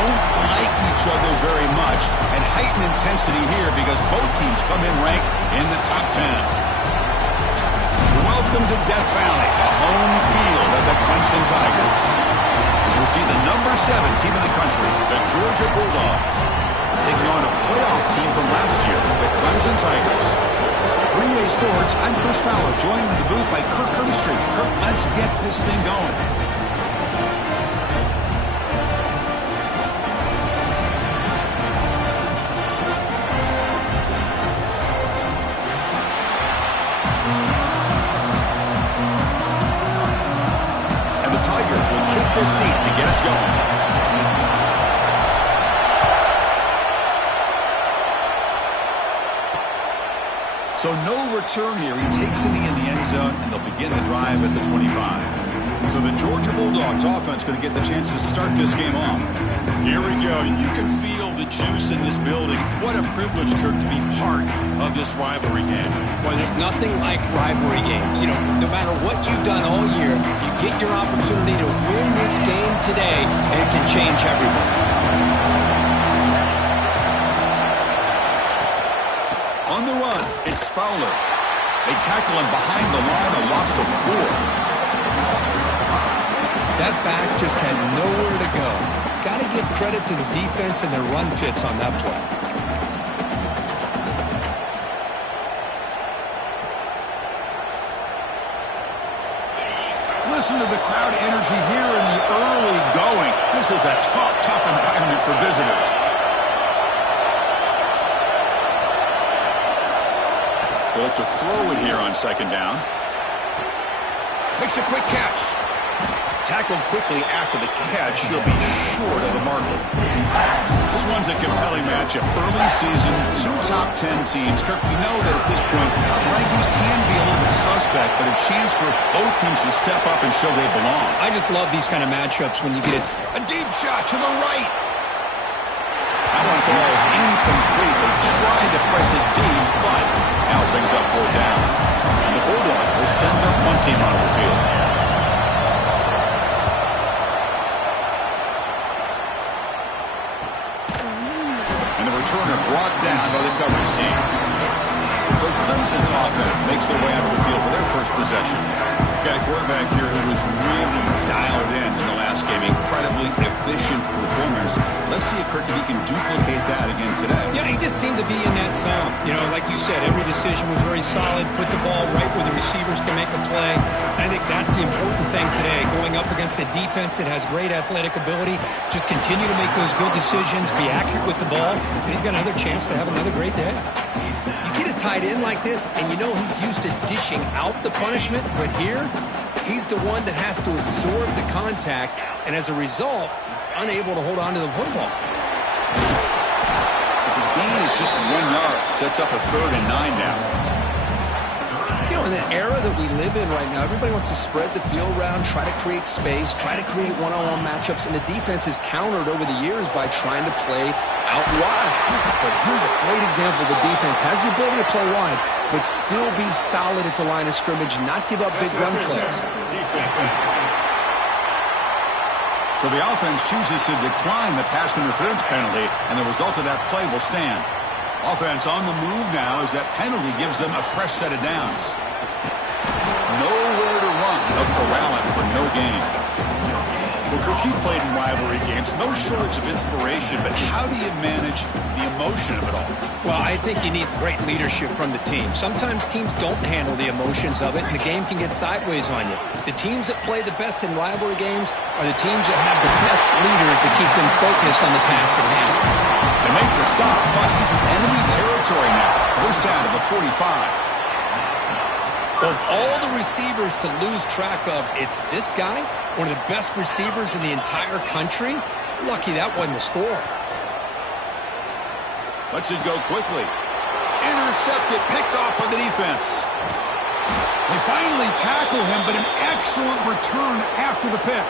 don't like each other very much, and heightened intensity here because both teams come in ranked in the top 10. Welcome to Death Valley, the home field of the Clemson Tigers. As we'll see the number 7 team in the country, the Georgia Bulldogs, taking on a playoff team from last year, the Clemson Tigers. For EA Sports, I'm Chris Fowler, joined in the booth by Kirk Herbstreit. Kirk, let's get this thing going. And the Tigers will kick this deep to get us going. So no return here. He takes it in the end zone, and they'll begin the drive at the 25. So the Georgia Bulldogs offense going to get the chance to start this game off. Here we go. You can feel the juice in this building. What a privilege, Kirk, to be part of this rivalry game. Well, there's nothing like rivalry games. You know, no matter what you've done all year, you get your opportunity to win this game today, and it can change everything. On the run, it's Fowler. They tackle him behind the line, a loss of 4. That back just had nowhere to go. Got to give credit to the defense and their run fits on that play. Listen to the crowd energy here in the early going. This is a tough environment for visitors. They'll have to throw it here on second down. Makes a quick catch. Tackled quickly after the catch. He'll be short of the marker. This one's a compelling matchup. Early season, 2 top 10 teams. Kirk, we know that at this point, rankings can be a little bit suspect, but a chance for both teams to step up and show they belong. I just love these kind of matchups when you get it. A deep shot to the right. That one falls incomplete. They tried to press it deep, but now brings up 4th down. And the Bulldogs will send their punt team onto the field. And the returner brought down by the coverage team. So Clemson's offense makes their way out of the field for their first possession. Got a quarterback here who was really dialed in the last game. Incredibly efficient performance. Let's see if Kirk can duplicate that again today. Yeah, he just seemed to be in that zone. You know, like you said, every decision was very solid. Put the ball right where the receivers can make a play. I think that's the important thing today. Going up against a defense that has great athletic ability. Just continue to make those good decisions. Be accurate with the ball. And he's got another chance to have another great day. You get a tight end like this, and you know he's used to dishing out the punishment. But here, he's the one that has to absorb the contact, and as a result, he's unable to hold on to the football. But the gain is just 1 yard. Sets up a 3rd and 9 now. You know, in the era that we live in right now, everybody wants to spread the field around, try to create space, try to create one-on-one matchups, and the defense is countered over the years by trying to play out wide. But here's a great example. The defense has the ability to play wide, but still be solid at the line of scrimmage, not give up big run plays. So the offense chooses to decline the pass interference penalty, and the result of that play will stand. Offense on the move now as that penalty gives them a fresh set of downs. Nowhere to run. A corralling for no gain. Well, Kirk, you played in rivalry games. No shortage of inspiration, but how do you manage the emotion of it all? Well, I think you need great leadership from the team. Sometimes teams don't handle the emotions of it, and the game can get sideways on you. The teams that play the best in rivalry games are the teams that have the best leaders that keep them focused on the task at hand. They make the stop, but he's in enemy territory now. First down to the 45. Of all the receivers to lose track of, it's this guy, one of the best receivers in the entire country. Lucky that wasn't the score. Lets it go quickly. Intercepted, picked off by the defense. They finally tackle him, but an excellent return after the pick.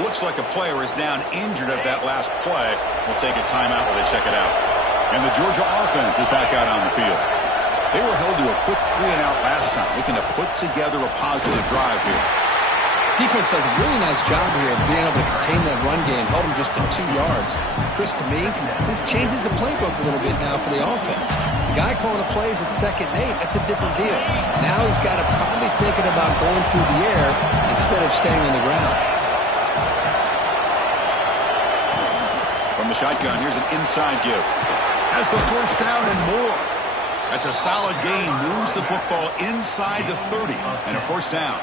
Looks like a player is down injured at that last play. We'll take a timeout while they check it out. And the Georgia offense is back out on the field. They were held to a quick 3-and-out last time, looking to put together a positive drive here. Defense does a really nice job here of being able to contain that run game, held him just to 2 yards. Chris, to me, this changes the playbook a little bit now for the offense. The guy calling the plays at 2nd and 8, that's a different deal. Now he's got to probably thinking about going through the air instead of staying on the ground. From the shotgun, here's an inside give. Has the first down and more. That's a solid gain. Moves the football inside the 30 and a first down.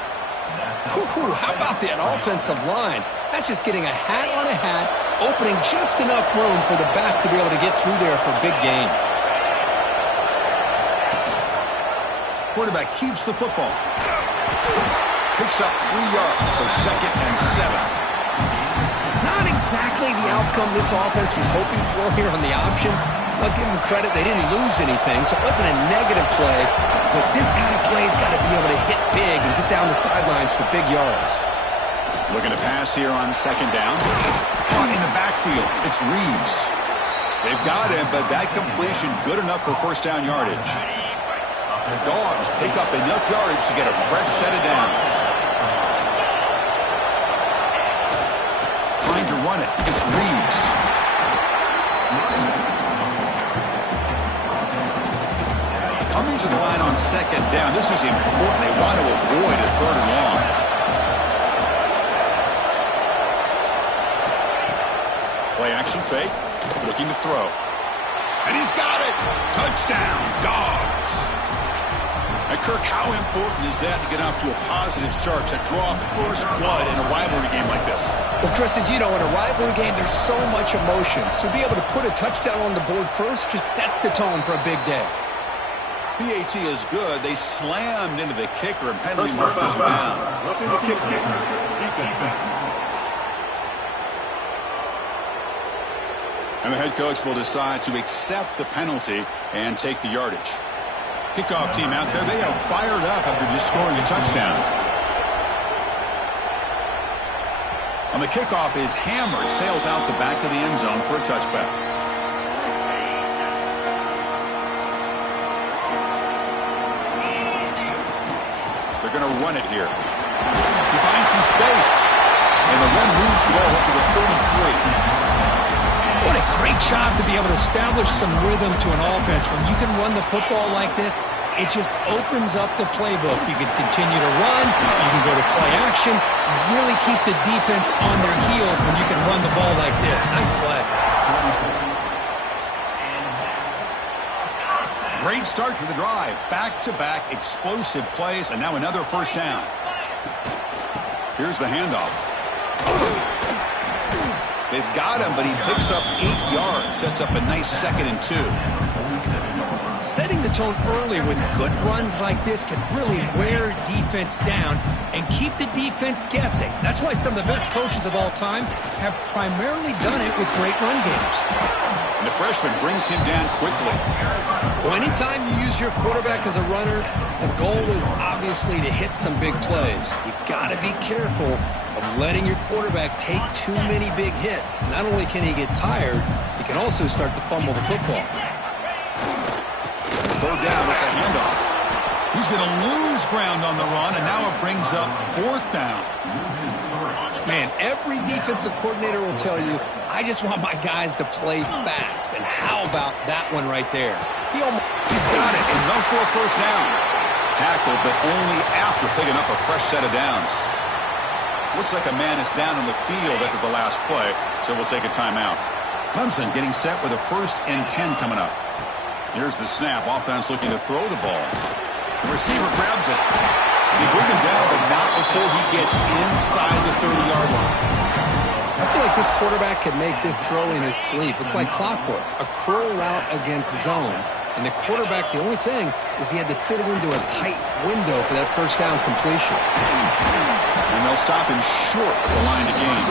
Whew, how about that offensive line? That's just getting a hat on a hat, opening just enough room for the back to be able to get through there for a big gain. Quarterback keeps the football. Picks up 3 yards, so 2nd and 7. Not exactly the outcome this offense was hoping for here on the option. I'll give them credit, they didn't lose anything, so it wasn't a negative play. But this kind of play's got to be able to hit big and get down the sidelines for big yards. Looking to pass here on 2nd down. Caught in the backfield. It's Reeves. They've got him, but that completion good enough for first down yardage. The Dogs pick up enough yardage to get a fresh set of downs. Trying to run it. It's Reeves. Coming to the line on 2nd down. This is important. They want to avoid a 3rd and long. Play action fake. Looking to throw. And he's got it. Touchdown, Dogs. Now, Kirk, how important is that to get off to a positive start, to draw first blood in a rivalry game like this? Well, Chris, as you know, in a rivalry game, there's so much emotion. So to be able to put a touchdown on the board first just sets the tone for a big day. PAT is good. They slammed into the kicker and penalty markers down. And the head coach will decide to accept the penalty and take the yardage. Kickoff team out there. They are fired up after just scoring a touchdown. On the kickoff is hammered. Sails out the back of the end zone for a touchback. They're going to run it here. He finds some space. And the run moves the ball up to the 33. What a great job to be able to establish some rhythm to an offense. When you can run the football like this, it just opens up the playbook. You can continue to run. You can go to play action. You really keep the defense on their heels when you can run the ball like this. Nice play. Great start to the drive. Back-to-back explosive plays, and now another first down. Here's the handoff. They've got him, but he picks up 8 yards. Sets up a nice 2nd and 2. Setting the tone early with good runs like this can really wear defense down and keep the defense guessing. That's why some of the best coaches of all time have primarily done it with great run games. And the freshman brings him down quickly. Well, anytime you use your quarterback as a runner, the goal is obviously to hit some big plays. You got to be careful of letting your quarterback take too many big hits. Not only can he get tired, he can also start to fumble the football. 3rd down, it's a handoff. He's going to lose ground on the run, and now it brings up 4th down. Man, every defensive coordinator will tell you, I just want my guys to play fast. And how about that one right there? He's got it, and no for a first down. Tackled, but only after picking up a fresh set of downs. Looks like a man is down on the field after the last play, so we'll take a timeout. Clemson getting set with a 1st and 10 coming up. Here's the snap. Offense looking to throw the ball. The receiver grabs it. They bring him down, but not before he gets inside the 30-yard line. I feel like this quarterback could make this throw in his sleep. It's like clockwork. A curl route against zone. And the quarterback, the only thing is he had to fit it into a tight window for that first down completion. And they'll stop him short of the line to gain.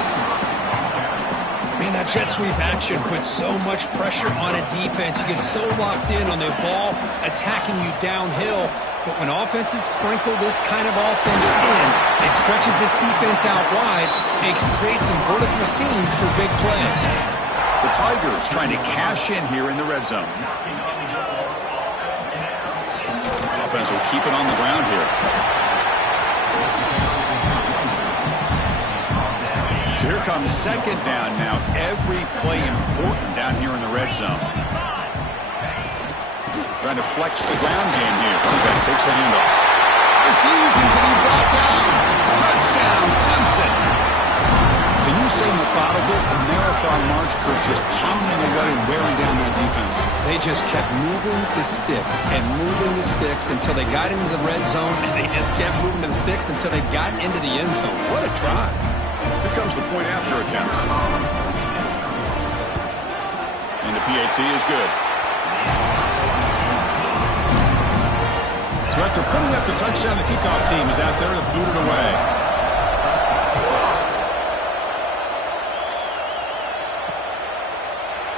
Man, that jet sweep action puts so much pressure on a defense. You get so locked in on the ball attacking you downhill. But when offenses sprinkle this kind of offense in, it stretches this defense out wide and can create some vertical seams for big plays. The Tigers trying to cash in here in the red zone. Offense will keep it on the ground here. So here comes second down now. Every play important down here in the red zone. Trying to flex the ground game here. Quarterback takes the handoff. Refusing to be brought down. Touchdown, Clemson. Can you say methodical? A marathon march, Kirk, just pounding away, wearing down that defense. They just kept moving the sticks and moving the sticks until they got into the red zone, and they just kept moving the sticks until they got into the end zone. What a drive. Here comes the point after attempt. And the PAT is good. So after putting up the touchdown, the kickoff team is out there to boot it away.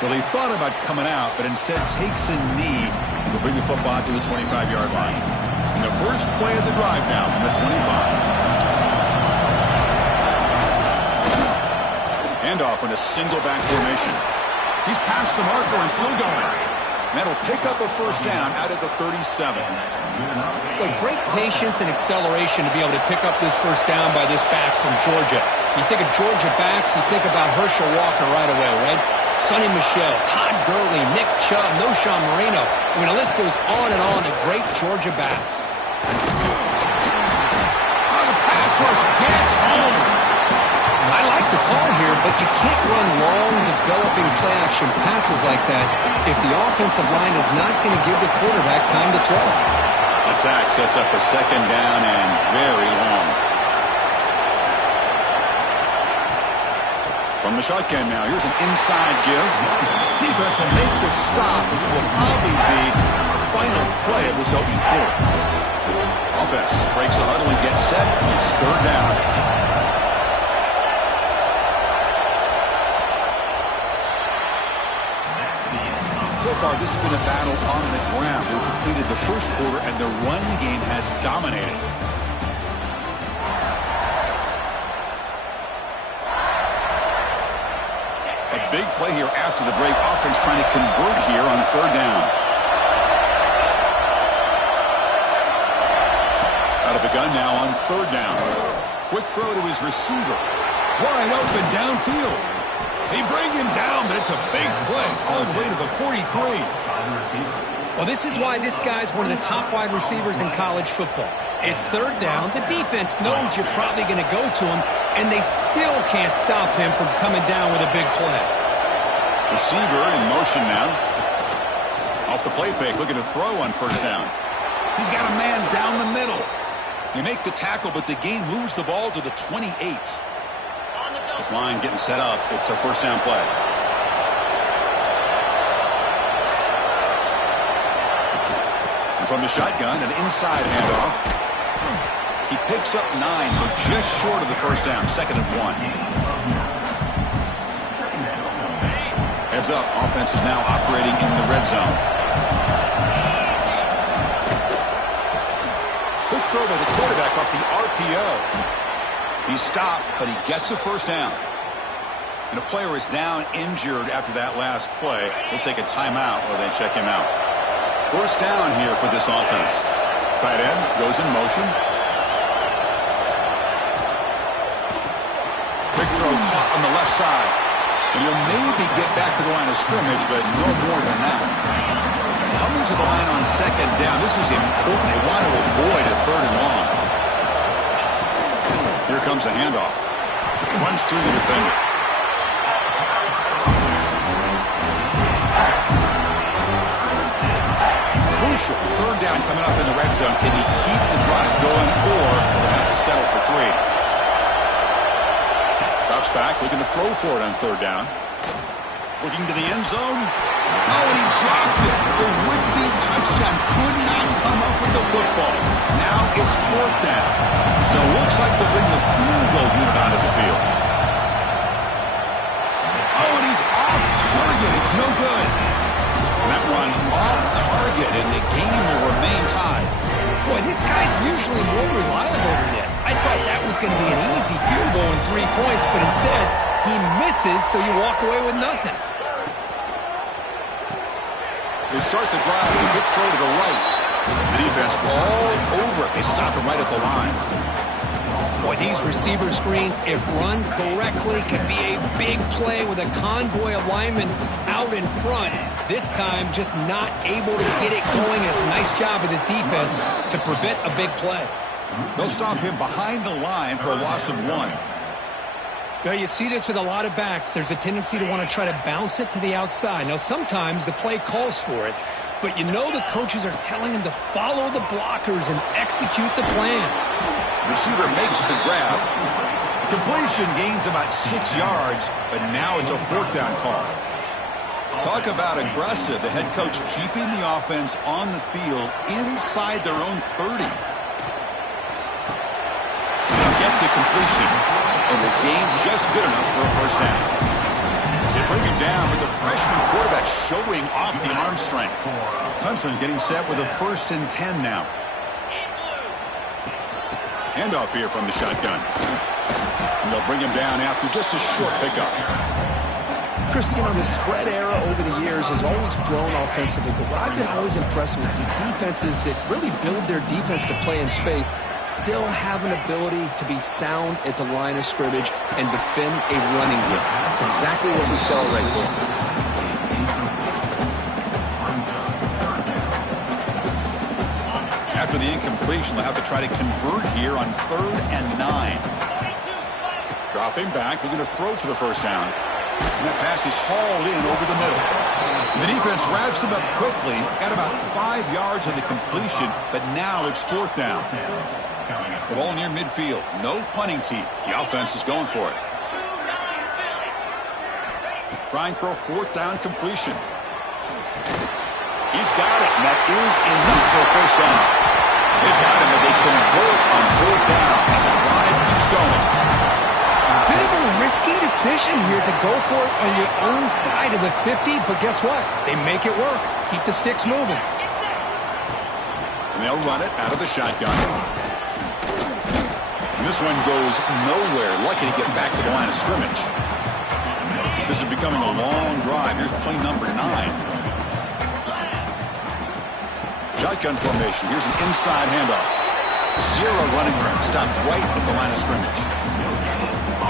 Well, he thought about coming out, but instead takes a knee to bring the football to the 25-yard line. And the first play of the drive now from the 25. Handoff in a single back formation. He's past the marker and still going. That'll pick up a first down out at the 37. Well, great patience and acceleration to be able to pick up this first down by this back from Georgia. You think of Georgia backs, you think about Herschel Walker right away, right? Sonny Michel, Todd Gurley, Nick Chubb, Noshawn Moreno. I mean, the list goes on and on of great Georgia backs. Oh, the pass rush gets home. I like the call here, but you can't run long, developing play-action passes like that if the offensive line is not going to give the quarterback time to throw. The sack sets up a second down and very long. From the shotgun now, here's an inside give. Defense will make the stop, and it will probably be the final play of this opening quarter. Offense breaks the huddle and gets set. It's third down. So far, this has been a battle on the ground. We've completed the first quarter, and the run game has dominated. A big play here after the break. Offense trying to convert here on third down. Out of the gun now on third down. Quick throw to his receiver. Wide open downfield. They bring him down, but it's a big play all the way to the 43. Well, this is why this guy's one of the top wide receivers in college football. It's third down. The defense knows you're probably going to go to him, and they still can't stop him from coming down with a big play. Receiver in motion now. Off the play fake, looking to throw on first down. He's got a man down the middle. They make the tackle, but the game moves the ball to the 28. This line getting set up. It's a first down play. And from the shotgun, an inside handoff. He picks up 9, so just short of the first down. Second and 1. Heads up. Offense is now operating in the red zone. Quick throw by the quarterback off the RPO. He's stopped, but he gets a first down. And a player is down injured after that last play. They'll take a timeout while they check him out. First down here for this offense. Tight end goes in motion. Quick throw caught on the left side. And he'll maybe get back to the line of scrimmage, but no more than that. Coming to the line on second down, this is important. They want to avoid a third and long. Here comes a handoff. Runs through the defender. Crucial. Third down coming up in the red zone. Can he keep the drive going, or will have to settle for 3? Drops back, looking to throw for it on third down. Looking to the end zone. Oh, and he dropped it. The would-be touchdown could not come up with the football. Now it's fourth down. So it looks like they'll bring the field goal unit onto the field. Oh, and he's off target. It's no good. And that one's off target, and the game will remain tied. Boy, this guy's usually more reliable than this. I thought that was going to be an easy field goal in 3 points, but instead, he misses, so you walk away with nothing. They start the drive with a good throw to the right. The defense all over it. They stop him right at the line. Boy, these receiver screens, if run correctly, can be a big play with a convoy of linemen out in front. This time, just not able to get it going. It's a nice job of the defense to prevent a big play. They'll stop him behind the line for a loss of 1. Now, you see this with a lot of backs. There's a tendency to want to try to bounce it to the outside. Now, sometimes the play calls for it, but you know the coaches are telling him to follow the blockers and execute the plan. Receiver makes the grab. Completion gains about 6 yards, but now it's a 4th down call. Talk about aggressive. The head coach keeping the offense on the field inside their own 30. They get to completion, and the game just good enough for a 1st down. They bring him down with the freshman quarterback showing off the arm strength. Clemson getting set with a 1st and 10 now. Handoff here from the shotgun. And they'll bring him down after just a short pickup. Chris, you know, the spread era over the years has always grown offensively, but what I've been always impressed with defenses that really build their defense to play in space still have an ability to be sound at the line of scrimmage and defend a running game. That's exactly what we saw right there. After the incompletion, they'll have to try to convert here on 3rd and 9. Dropping back, they're going to throw for the 1st down. And that pass is hauled in over the middle. The defense wraps him up quickly. Got about 5 yards of the completion, but now it's 4th down. The ball near midfield. No punting team. The offense is going for it. Trying for a 4th down completion. He's got it, and that is enough for a 1st down. They got him, but they convert on 4th down, and the drive keeps going. Bit of a risky decision here to go for it on your own side of the 50, but guess what? They make it work. Keep the sticks moving. And they'll run it out of the shotgun. And this one goes nowhere. Lucky to get back to the line of scrimmage. This is becoming a long drive. Here's play number 9. Shotgun formation. Here's an inside handoff. 0 running room. Stopped right at the line of scrimmage.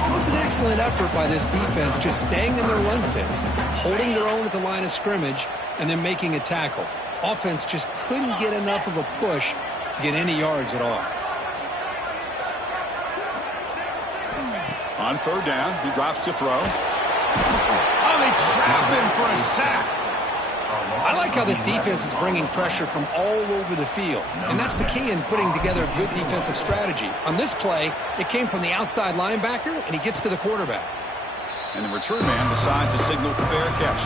It was an excellent effort by this defense, just staying in their run fits, holding their own at the line of scrimmage, and then making a tackle. Offense just couldn't get enough of a push to get any yards at all. On 3rd down, he drops to throw. Oh, they trap him for a sack. I like how this defense is bringing pressure from all over the field, and that's the key in putting together a good defensive strategy. On this play, it came from the outside linebacker, and he gets to the quarterback. And the return man decides to signal fair catch.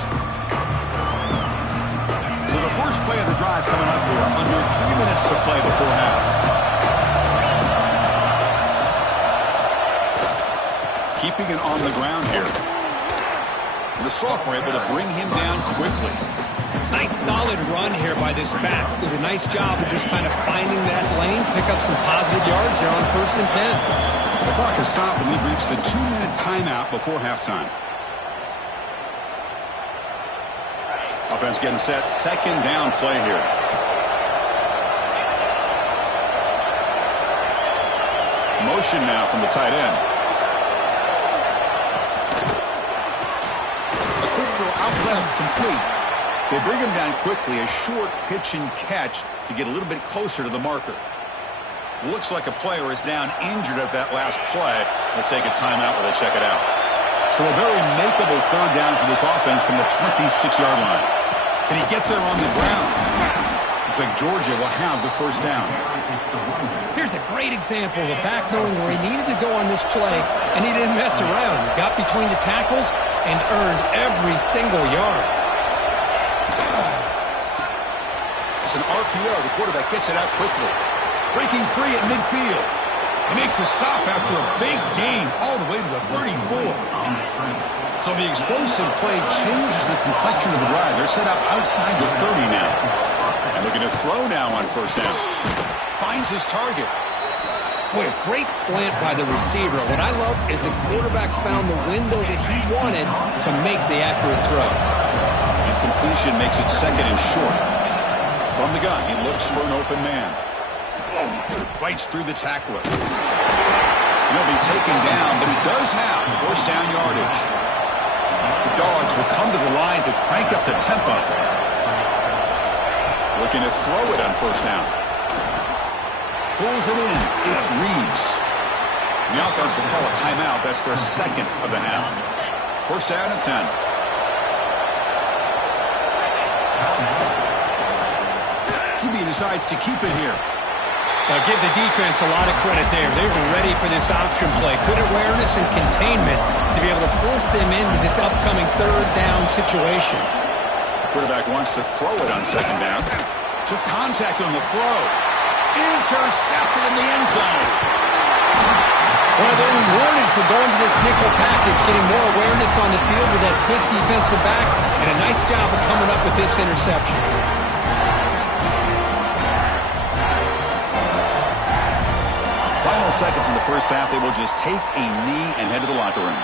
So the first play of the drive coming up here, under 3 minutes to play before half. Keeping it on the ground here. And the sophomore able to bring him down quickly. Nice solid run here by this back. Did a nice job of just kind of finding that lane, pick up some positive yards here on 1st and 10. The clock has stopped and we've reached the 2-minute timeout before halftime. Offense getting set. 2nd down play here. Motion now from the tight end. A quick throw out left, complete. They bring him down quickly, a short pitch and catch to get a little bit closer to the marker. Looks like a player is down injured at that last play. They'll take a timeout while they check it out. So a very makeable 3rd down for this offense from the 26-yard line. Can he get there on the ground? Looks like Georgia will have the 1st down. Here's a great example of a back knowing where he needed to go on this play, and he didn't mess around. He got between the tackles and earned every single yard. It's an RPO. The quarterback gets it out quickly. Breaking free at midfield. They make the stop after a big gain all the way to the 34. So the explosive play changes the complexion of the drive. They're set up outside the 30 now. And looking to throw now on 1st down. Finds his target. Boy, a great slant by the receiver. What I love is the quarterback found the window that he wanted to make the accurate throw. Incompletion makes it 2nd and short. From the gun, he looks for an open man. Fights through the tackler. He'll be taken down, but he does have first down yardage. The Dogs will come to the line to crank up the tempo. Looking to throw it on first down. Pulls it in. It's Reeves. The offense will call a timeout. That's their second of the half. First down and 10. QB decides to keep it here. I'll give the defense a lot of credit there. They were ready for this option play. Good awareness and containment to be able to force them into this upcoming third down situation. Quarterback wants to throw it on second down. Took contact on the throw. Intercepted in the end zone. Well, they're rewarded for going to this nickel package, getting more awareness on the field with that fifth defensive back, and a nice job of coming up with this interception. Final seconds in the first half, they will just take a knee and head to the locker room.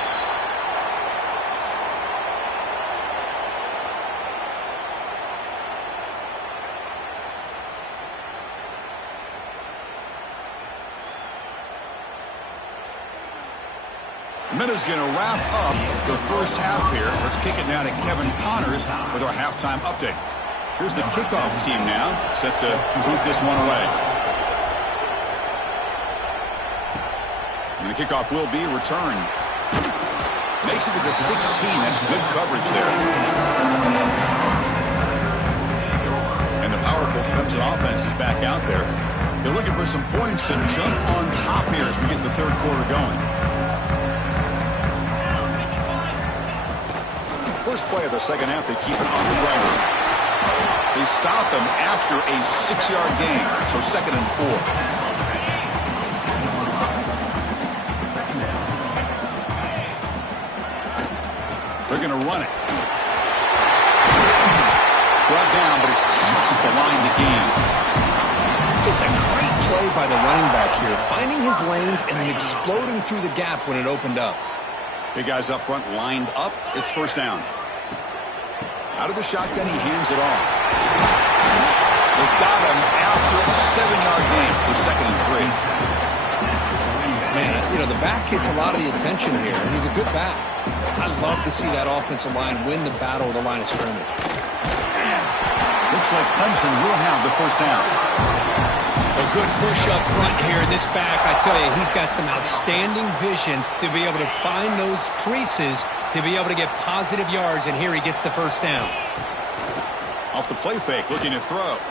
Minutes going to wrap up the first half here. Let's kick it now to Kevin Connors with our halftime update. Here's the kickoff team now, set to boot this one away. And the kickoff will be returned. Makes it to the 16. That's good coverage there. And the powerful Clemson offense is back out there. They're looking for some points to jump on top here as we get the third quarter going. First play of the second half, they keep it on the ground. They stop him after a 6-yard gain, so 2nd and 4. They're going to run it. Brought down, but it's past the line to gain. Just a great play by the running back here, finding his lanes and then exploding through the gap when it opened up. Big guys up front lined up. It's first down. Out of the shotgun, he hands it off. They've got him after a 7-yard gain, so 2nd and 3. Man, you know, the back gets a lot of the attention here, and he's a good back. I love to see that offensive line win the battle of the line of scrimmage. Looks like Clemson will have the first down. A good push up front here. This back, I tell you, he's got some outstanding vision to be able to find those creases, to be able to get positive yards, and here he gets the first down. Off the play fake, looking to throw.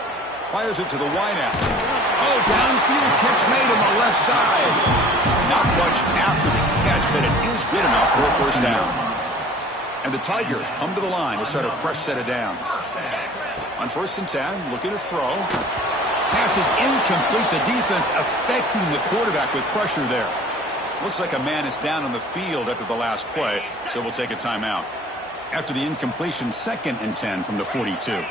Fires it to the wideout. Oh, downfield catch made on the left side. Not much after the catch, but it is good enough for a first down. And the Tigers come to the line to start a fresh set of downs. On 1st and 10, looking to throw. Pass is incomplete. The defense affecting the quarterback with pressure there. Looks like a man is down on the field after the last play, so we'll take a timeout. After the incompletion, 2nd and 10 from the 42.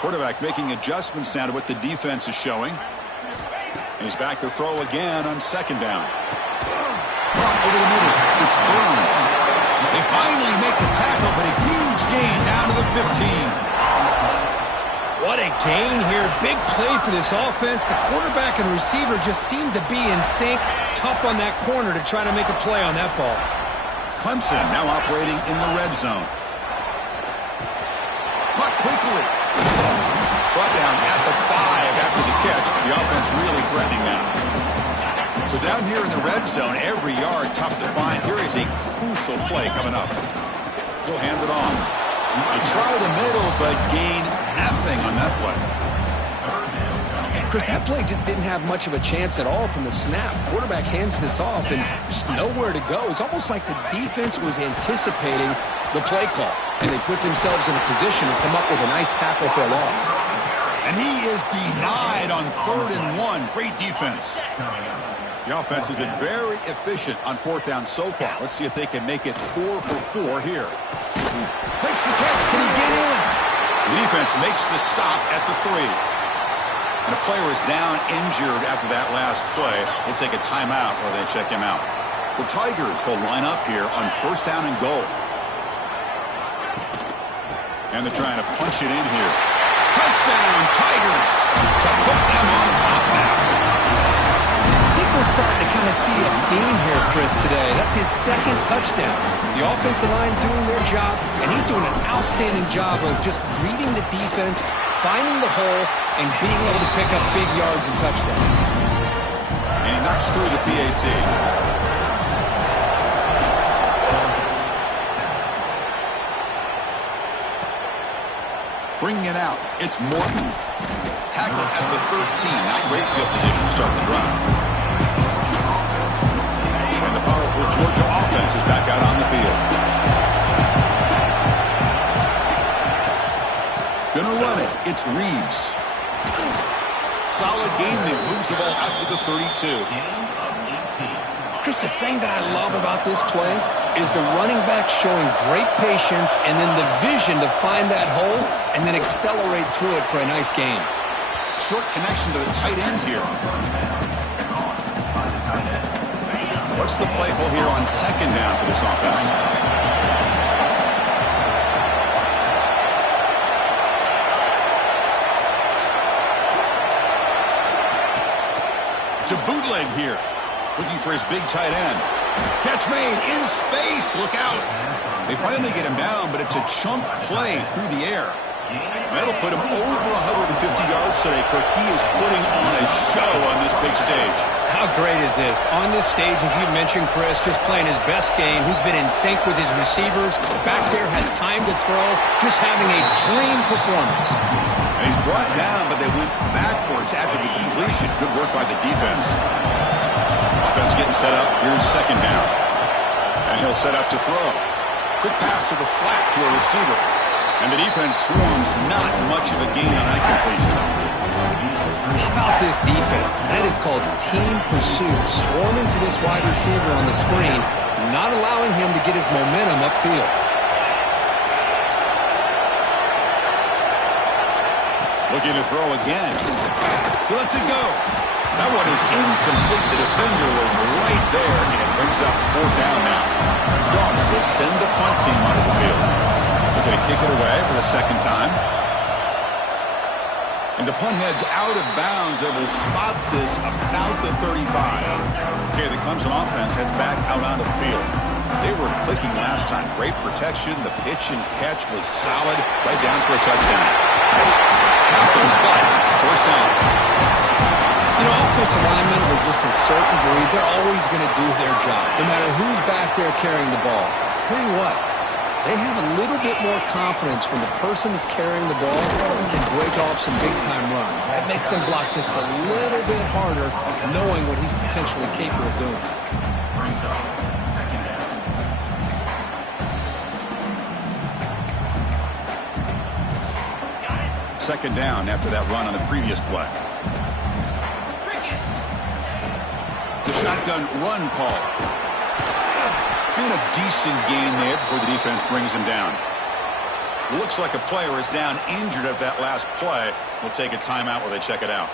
Quarterback making adjustments now to what the defense is showing. And he's back to throw again on 2nd down. Over the middle, it's Burns. They finally make the tackle, but a huge gain down to the 15. What a gain here. Big play for this offense. The quarterback and receiver just seem to be in sync. Tough on that corner to try to make a play on that ball. Clemson now operating in the red zone. Caught quickly. Brought down at the 5 after the catch. The offense really threatening now. So down here in the red zone, every yard tough to find. Here is a crucial play coming up. He'll hand it off. They try the middle, but gain nothing on that play. Chris, that play just didn't have much of a chance at all from the snap. Quarterback hands this off and just nowhere to go. It's almost like the defense was anticipating the play call, and they put themselves in a position to come up with a nice tackle for a loss. And he is denied on 3rd and 1. Great defense. The offense has been very efficient on 4th down so far. Let's see if they can make it 4 for 4 here. Makes the catch. Can he get in? The defense makes the stop at the 3. And a player is down injured after that last play. We'll take a timeout while they check him out. The Tigers will line up here on 1st down and goal. And they're trying to punch it in here. Touchdown, Tigers, to put them on top now. I think we're starting to kind of see a theme here, Chris, today. That's his second touchdown. The offensive line doing their job, and he's doing an outstanding job of just reading the defense, finding the hole, and being able to pick up big yards and touchdowns. And he knocks through the PAT. Bringing it out, it's Morton. Tackle at the 13. Not great field position to start the drive. And the powerful Georgia offense is back out on the field. Gonna run it. It's Reeves. Solid gain there. Moves the ball out to the 32. Chris, the thing that I love about this play is the running back showing great patience and then the vision to find that hole and then accelerate through it for a nice gain. Short connection to the tight end here. What's the play call here on second down for this offense? To bootleg here. Looking for his big tight end. Catch made in space. Look out. They finally get him down, but it's a chunk play through the air. That'll put him over 150 yards today, Kirk. He is putting on a show on this big stage. How great is this? On this stage, as you mentioned, Chris, just playing his best game. He's been in sync with his receivers. Back there, has time to throw. Just having a clean performance. And he's brought down, but they went backwards after the completion. Good work by the defense. Offense getting set up. Here's second down. And he'll set up to throw. Quick pass to the flat to a receiver. And the defense swarms, not much of a gain on that completion. How about this defense? That is called team pursuit. Swarming to this wide receiver on the screen, not allowing him to get his momentum upfield. Looking to throw again. He lets it go. That one is incomplete. The defender was right there, and it brings up fourth down now. Dogs will send the punt team onto the field. They're going to kick it away for the second time. And the punt heads out of bounds. They will spot this about the 35. Okay, the Clemson offense heads back out onto the field. They were clicking last time. Great protection. The pitch and catch was solid. Right down for a touchdown. Tackle, but first down. You know, offensive linemen are just a certain breed. They're always going to do their job, no matter who's back there carrying the ball. I'll tell you what, they have a little bit more confidence when the person that's carrying the ball can break off some big-time runs. That makes them block just a little bit harder, knowing what he's potentially capable of doing. Second down after that run on the previous play. The shotgun run call. And a decent gain there before the defense brings him down. Looks like a player is down injured at that last play. We'll take a timeout while they check it out.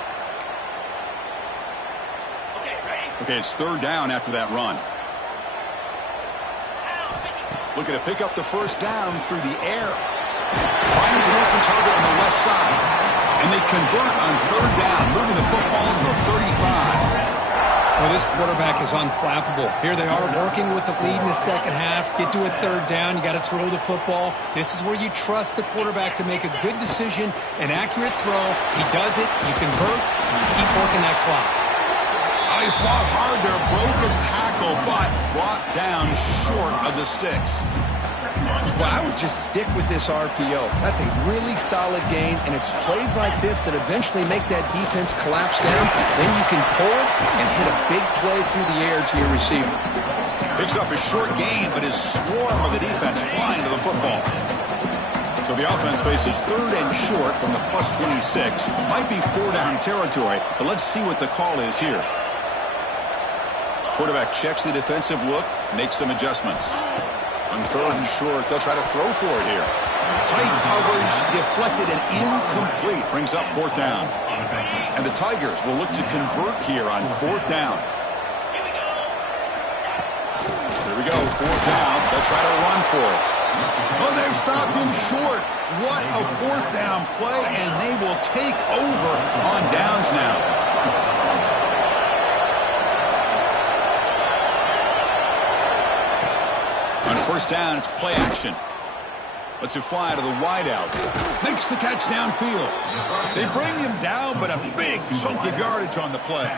Okay, it's third down after that run. Looking to pick up the first down through the air. Finds an open target on the left side. And they convert on third down, moving the football to the 35. Well, this quarterback is unflappable. Here they are working with the lead in the second half. Get to a third down. You got to throw the football. This is where you trust the quarterback to make a good decision, an accurate throw. He does it. You convert, and you keep working that clock. He fought hard there, broke a tackle, but brought down short of the sticks. Well, I would just stick with this RPO. That's a really solid gain, and it's plays like this that eventually make that defense collapse down. Then you can pull it and hit a big play through the air to your receiver. Picks up a short gain, but his swarm of the defense flying to the football. So the offense faces third and short from the plus 26. Might be four-down territory, but let's see what the call is here. Quarterback checks the defensive look, makes some adjustments. On third and short, they'll try to throw for it here. Tight coverage, deflected and incomplete, brings up fourth down. And the Tigers will look to convert here on fourth down. Here we go, fourth down. They'll try to run for it. Oh, they've stopped him short. What a fourth down play, and they will take over on downs now. On first down, it's play action. Lets it fly to the wideout. Makes the catch downfield. They bring him down, but a big chunk of yardage on the play.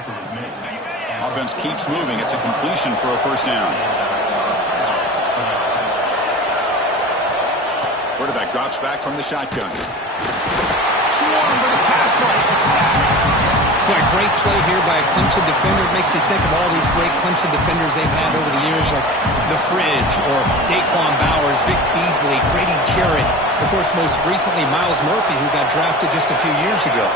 Offense keeps moving. It's a completion for a first down. Quarterback drops back from the shotgun. Swarmed by the pass rush. A sack. Boy, great play here by a Clemson defender. It makes you think of all these great Clemson defenders they've had over the years, like the Fridge or Daquan Bowers, Vic Beasley, Grady Jarrett. Of course, most recently, Miles Murphy, who got drafted just a few years ago.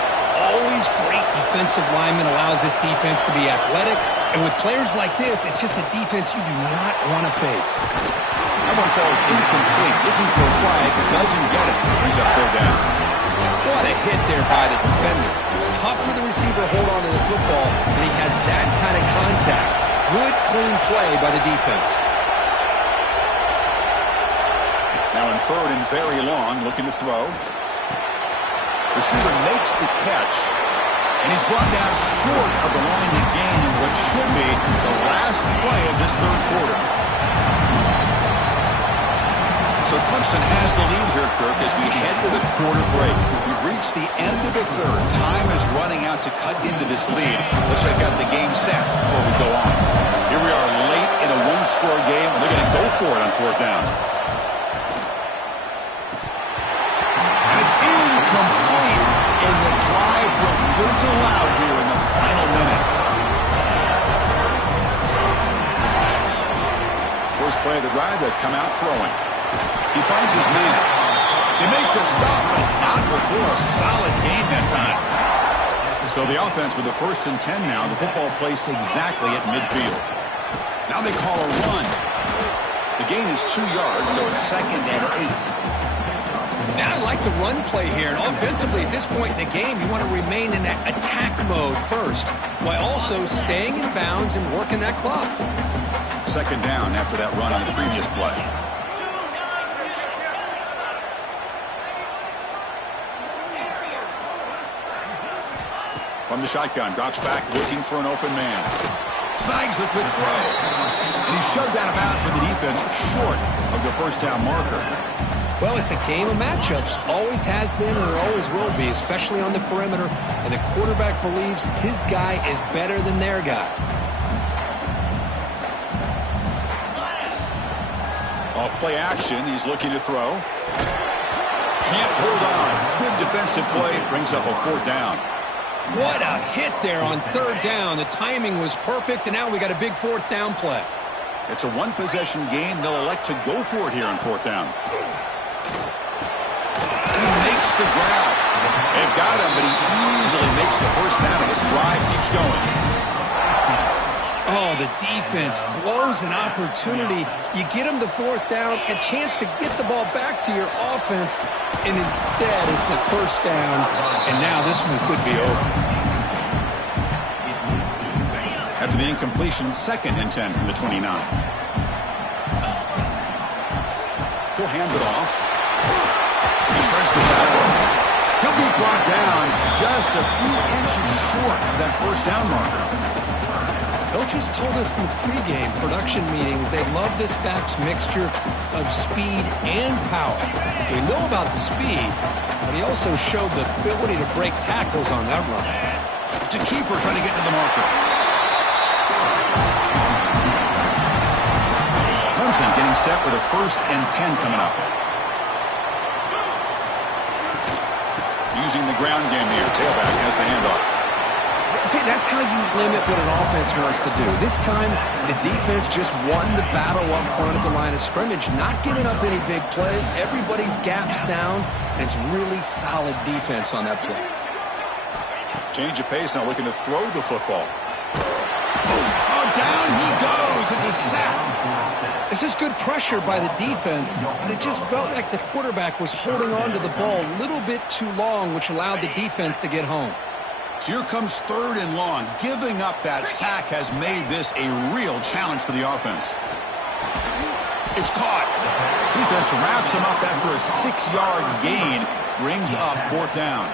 Always great defensive lineman, allows this defense to be athletic. And with players like this, it's just a defense you do not want to face. That one falls incomplete. Looking for a flag, but doesn't get it. Brings up third down. What a hit there by the defender. Tough for the receiver to hold on to the football, and he has that kind of contact. Good, clean play by the defense. Now in third and very long, looking to throw. Receiver makes the catch, and he's brought down short of the line to gain in what should be the last play of this third quarter. So Clemson has the lead here, Kirk, as we head to the quarter break. We've reached the end of the third. Time is running out to cut into this lead. Let's check out the game stats before we go on. Here we are late in a one-score game, and they're going to go for it on fourth down. And it's incomplete, and the drive will fizzle out here in the final minutes. First play of the drive, they come out throwing. He finds his man. They make the stop, but not before a solid gain that time. So the offense with the first and 10 now. The football placed exactly at midfield. Now they call a run. The gain is 2 yards, so it's second and 8. Now I like the run play here. And offensively, at this point in the game, you want to remain in that attack mode first, while also staying in bounds and working that clock. Second down after that run on the previous play. From the shotgun, drops back, looking for an open man. Snags the quick throw. And he's shoved out of bounds by the defense short of the first down marker. Well, it's a game of matchups. Always has been and it always will be, especially on the perimeter. And the quarterback believes his guy is better than their guy. Off play action, he's looking to throw. Can't hold on. Good defensive play, brings up a fourth down. What a hit there on third down. The timing was perfect, and now we got a big fourth down play. It's a one-possession game. They'll elect to go for it here on fourth down. He makes the grab. They've got him, but he easily makes the first down, and this drive keeps going. Oh, the defense blows an opportunity. You get them the fourth down, a chance to get the ball back to your offense, and instead it's a first down, and now this one could be over. After the incompletion, second and 10 from the 29. He'll hand it off. He shreds the tackle. He'll be brought down just a few inches short of that first down marker. Coaches told us in the pregame production meetings they love this back's mixture of speed and power. We know about the speed, but he also showed the ability to break tackles on that run. It's a keeper trying to get to the marker. Clemson getting set with a first and 10 coming up. Using the ground game here. Tailback has the handoff. See, that's how you limit what an offense wants to do. This time, the defense just won the battle up front at the line of scrimmage, not giving up any big plays. Everybody's gap sound, and it's really solid defense on that play. Change of pace now, looking to throw the football. Oh, down he goes. It's a sack. This is good pressure by the defense, but it just felt like the quarterback was holding on to the ball a little bit too long, which allowed the defense to get home. So here comes third and long. Giving up that sack has made this a real challenge for the offense. It's caught. Defense wraps him up after a 6-yard gain. Brings up 4th down.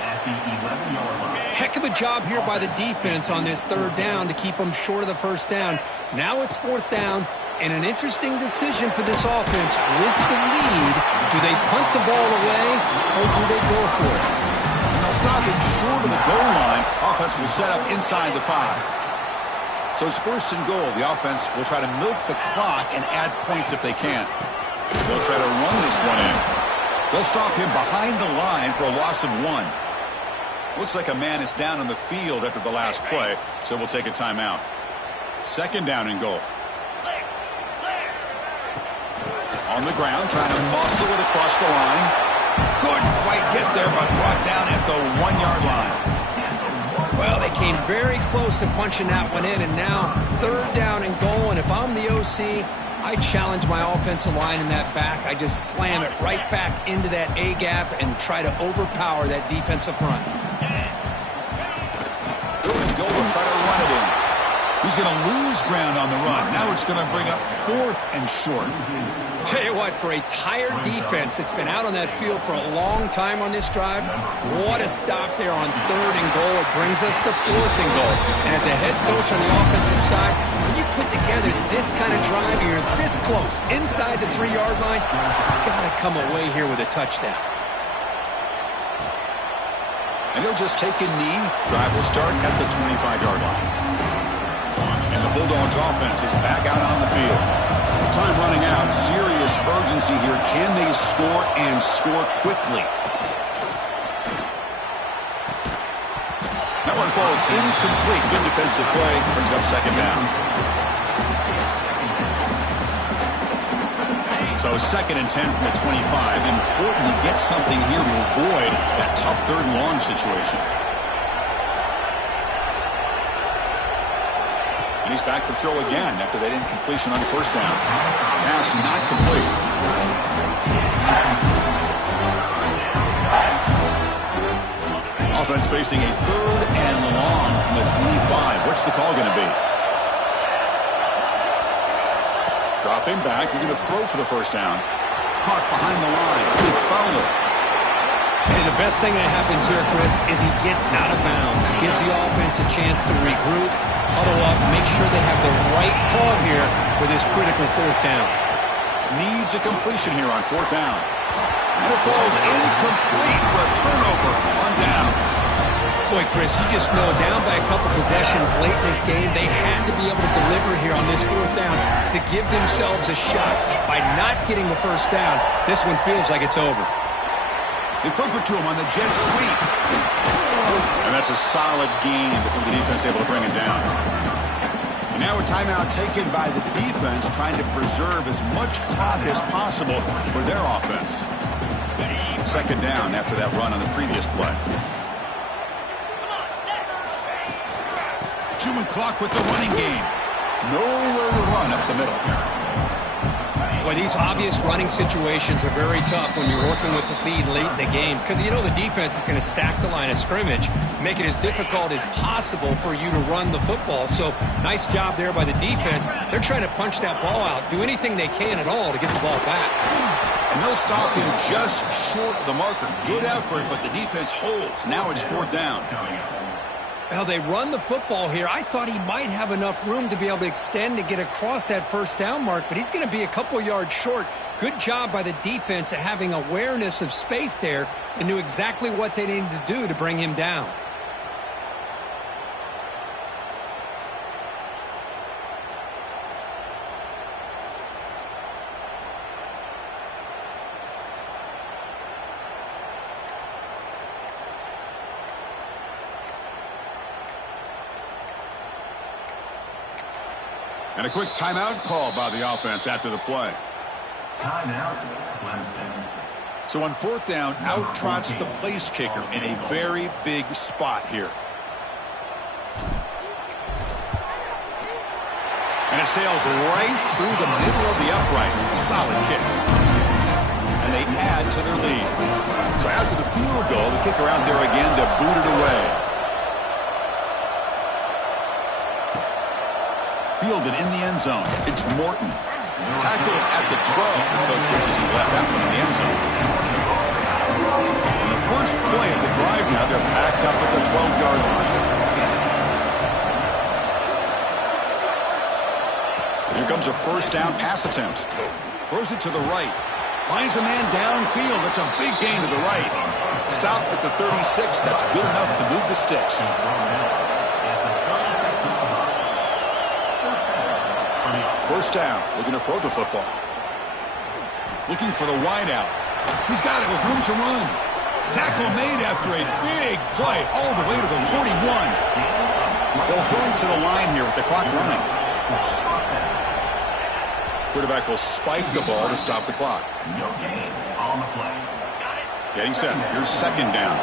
Heck of a job here by the defense on this 3rd down to keep them short of the 1st down. Now it's 4th down, and an interesting decision for this offense. With the lead, do they punt the ball away or do they go for it? And they'll stop it short of the goal line. Offense will set up inside the 5. So it's 1st and goal. The offense will try to milk the clock and add points if they can. They'll try to run this one in. They'll stop him behind the line for a loss of 1. Looks like a man is down on the field after the last play, so we'll take a timeout. 2nd down and goal. On the ground, trying to muscle it across the line. Couldn't quite get there, but brought down at the 1-yard line. Well, they came very close to punching that one in, and now 3rd down and goal. And if I'm the OC, I challenge my offensive line in that back. I just slam it right back into that A-gap and try to overpower that defensive front. 3rd and goal, will try to run it in. He's going to lose ground on the run. Now it's going to bring up 4th and short. Tell you what, for a tired defense that's been out on that field for a long time on this drive, what a stop there on 3rd and goal. It brings us to 4th and goal. And as a head coach on the offensive side, when you put together this kind of drive, you're this close, inside the 3-yard line, you've got to come away here with a touchdown. And he'll just take a knee. Drive will start at the 25-yard line. And the Bulldogs offense is back out on the field. Time running out. Serious urgency here. Can they score and score quickly? That one falls incomplete. Good defensive play. Brings up 2nd down. So 2nd and 10 from the 25. Important to get something here to avoid that tough 3rd and long situation. And he's back to throw again after that incompletion on 1st down. Pass not complete. Offense facing a 3rd and long from the 25. What's the call going to be? Dropping back. They're going to throw for the 1st down. Caught behind the line. It's Fowler. And the best thing that happens here, Chris, is he gets out of bounds. Gives the offense a chance to regroup, huddle up, make sure they have the right call here for this critical 4th down. Needs a completion here on 4th down. And it falls incomplete for a turnover on downs. Boy, Chris, you just know down by a couple possessions late in this game, they had to be able to deliver here on this 4th down to give themselves a shot. By not getting the 1st down, this one feels like it's over. They flip it to him on the jet sweep. And that's a solid gain before the defense able to bring it down. And now a timeout taken by the defense, trying to preserve as much clock as possible for their offense. 2nd down after that run on the previous play. 2-minute clock with the running game. Nowhere to run up the middle. Boy, these obvious running situations are very tough when you're working with the lead late in the game because you know the defense is going to stack the line of scrimmage, make it as difficult as possible for you to run the football. So nice job there by the defense. They're trying to punch that ball out, do anything they can at all to get the ball back. And they'll stop him just short of the marker. Good effort, but the defense holds. Now it's 4th down. Well, they run the football here. I thought he might have enough room to be able to extend to get across that 1st down mark, but he's going to be a couple yards short. Good job by the defense at having awareness of space there and knew exactly what they needed to do to bring him down. And a quick timeout call by the offense after the play. Timeout, Clemson. So on 4th down, out trots the place kicker in a very big spot here. And it sails right through the middle of the uprights. A solid kick. And they add to their lead. So after the field goal, the kicker out there again to boot it away. Fielded in the end zone. It's Morton. Tackle at the 12. The coach wishes he left that one in the end zone. And the first play of the drive now, they're backed up at the 12-yard line. Here comes a first down pass attempt. Throws it to the right. Finds a man downfield. That's a big gain to the right. Stopped at the 36. That's good enough to move the sticks. First down. Looking to throw the football. Looking for the wideout. He's got it with room to run. Tackle made after a big play all the way to the 41. They'll hurry to the line here with the clock running. Quarterback will spike the ball to stop the clock. No gain on the play. Getting set. Here's second down.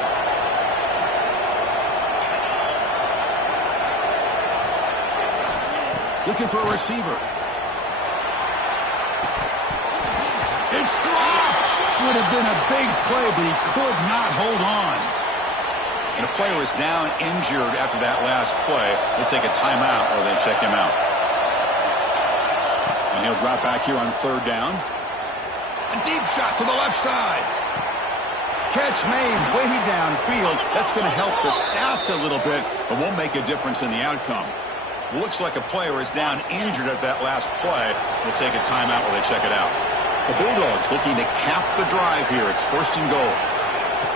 Looking for a receiver. It's dropped. Would have been a big play, but he could not hold on. And a player is down injured after that last play. They take a timeout or they check him out. And he'll drop back here on third down. A deep shot to the left side. Catch made way downfield. That's going to help the Staffs a little bit, but won't make a difference in the outcome. Looks like a player is down injured at that last play. We'll take a timeout while they check it out. The Bulldogs looking to cap the drive here. It's first and goal.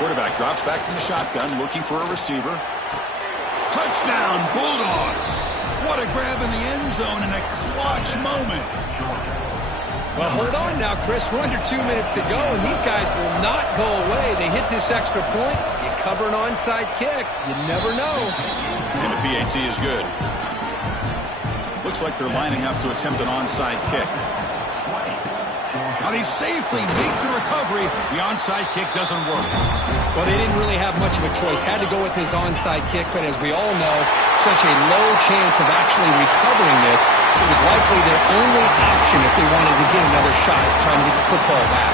Quarterback drops back from the shotgun, looking for a receiver. Touchdown, Bulldogs! What a grab in the end zone in a clutch moment. Well, hold on now, Chris. We're under 2 minutes to go, and these guys will not go away. They hit this extra point. You cover an onside kick. You never know. And the PAT is good. Looks like they're lining up to attempt an onside kick. Now they safely make the recovery. The onside kick doesn't work. Well, they didn't really have much of a choice. Had to go with his onside kick, but as we all know, such a low chance of actually recovering this. It was likely their only option if they wanted to get another shot at trying to get the football back.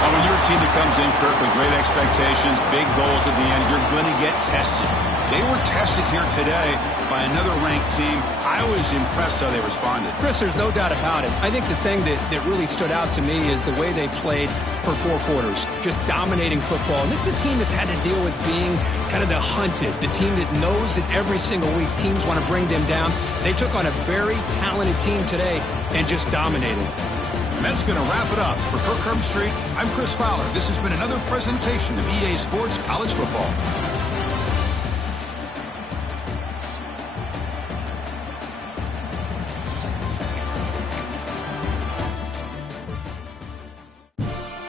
Now, when you're a team that comes in, Kirk, with great expectations, big goals at the end, you're going to get tested. They were tested here today by another ranked team. I was impressed how they responded. Chris, there's no doubt about it. I think the thing that really stood out to me is the way they played for 4 quarters, just dominating football. And this is a team that's had to deal with being kind of the hunted, the team that knows that every single week teams want to bring them down. They took on a very talented team today and just dominated. And that's going to wrap it up. For Kirk Herbstreit, I'm Chris Fowler. This has been another presentation of EA Sports College Football.